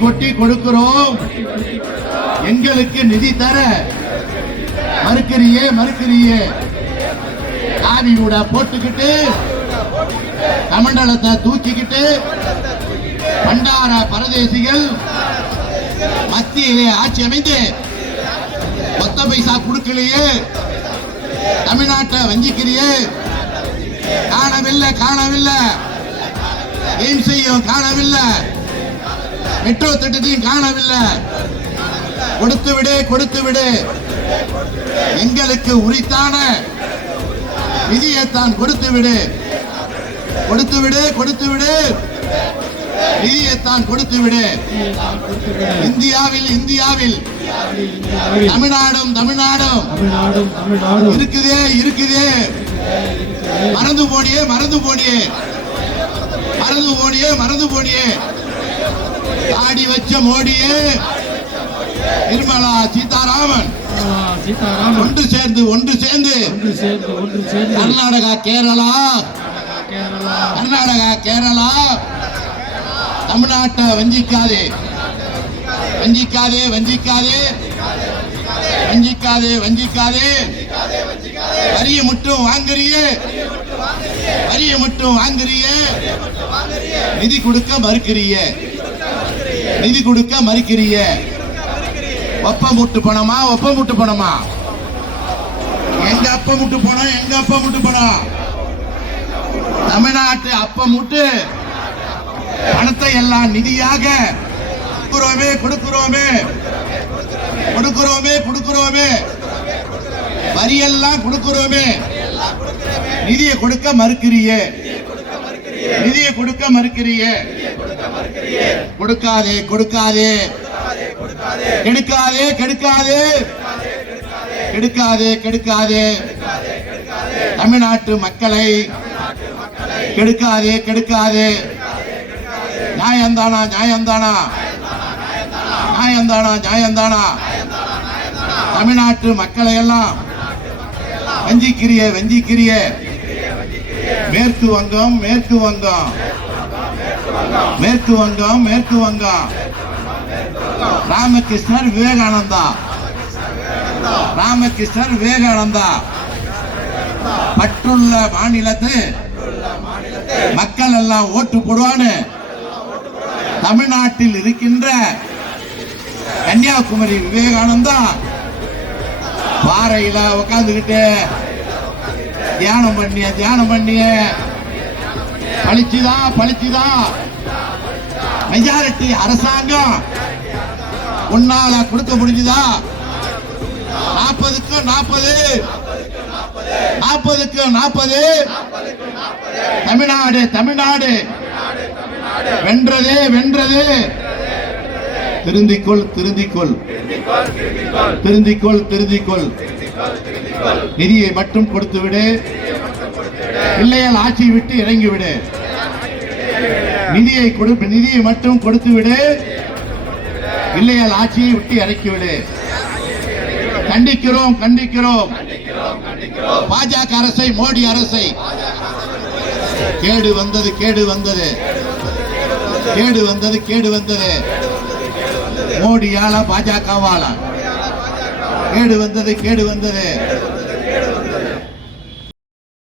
கொட்டி கொடுக்கிறோம், எங்களுக்கு நிதி தர மறுக்கிறியே. காவி கூட போட்டுக்கிட்டு கமண்டலத்தை தூக்கிக்கிட்டு பண்டார பரதேசிகள் மத்தியிலே ஆட்சி அமைந்து ஒத்த பைசா கொடுக்கலையே, தமிழ்நாட்டை வஞ்சிக்கிறியே. காணவில்லை எய்ம்ஸையும் காணவில்லை, மெட்ரோ திட்டத்தையும் காணவில்லை. கொடுத்து விடு எங்களுக்கு உரித்தான நிதியைத்தான் கொடுத்து விடு நிதியைத்தான் கொடுத்து விடு. இந்தியாவில் தமிழ்நாடும் இருக்குதே. மறந்து போனியே. தாடி வச்ச மோடியே, நிர்மலா சீதாராமன் ஒன்று சேர்ந்து கர்நாடகா கேரளா தமிழ்நாட்டை வஞ்சிக்காதே. வரியை மட்டும் வாங்குறியே, நிதி கொடுக்க மறுக்கிறியே. ஒப்பமுட்டு பணமா? எங்க அப்பமுட்டு பணம்? தமிழ்நாட்டு அப்பமுட்டு பணத்தை எல்லாம் நிதியாக கொடுக்கிறோமே. வரியெல்லாம் கொடுக்கிறோமே, நிதியை கொடுக்க மறுக்கிறியே. கொடுக்காதே. கெடுக்காதே. தமிழ்நாட்டு மக்களை கெடுக்காதே. நியாயந்தானா? தமிழ்நாட்டு மக்களை எல்லாம் வஞ்சிக்கிறிய. மேற்கு வங்கம் ராமகிருஷ்ணர் விவேகானந்தா பற்றுள்ள மாநிலத்து மக்கள் எல்லாம் ஓட்டு போடுவான்னு தமிழ்நாட்டில் இருக்கின்ற கன்னியாகுமரி விவேகானந்தா பாறையில உட்கார்ந்துகிட்டு தியானம் பண்ணிய பழிச்சுதான் மெஜாரிட்டி அரசாங்கம் உன்னால கொடுக்க முடிஞ்சுதா? 40க்கு 40 தமிழ்நாடு வென்றது. திருந்திக்கொள். நிதியை மட்டும் கொடுத்து விடு, இல்லையால் ஆட்சியை விட்டு இறங்கிவிடு. நிதியை மட்டும் கொடுத்து விடு, இல்லையால் ஆட்சியை விட்டு இறக்கிவிடு. கண்டிக்கிறோம். பாஜக அரசை, மோடி அரசை. கேடு வந்தது. மோடியால பாஜகவால கேடு வந்தது.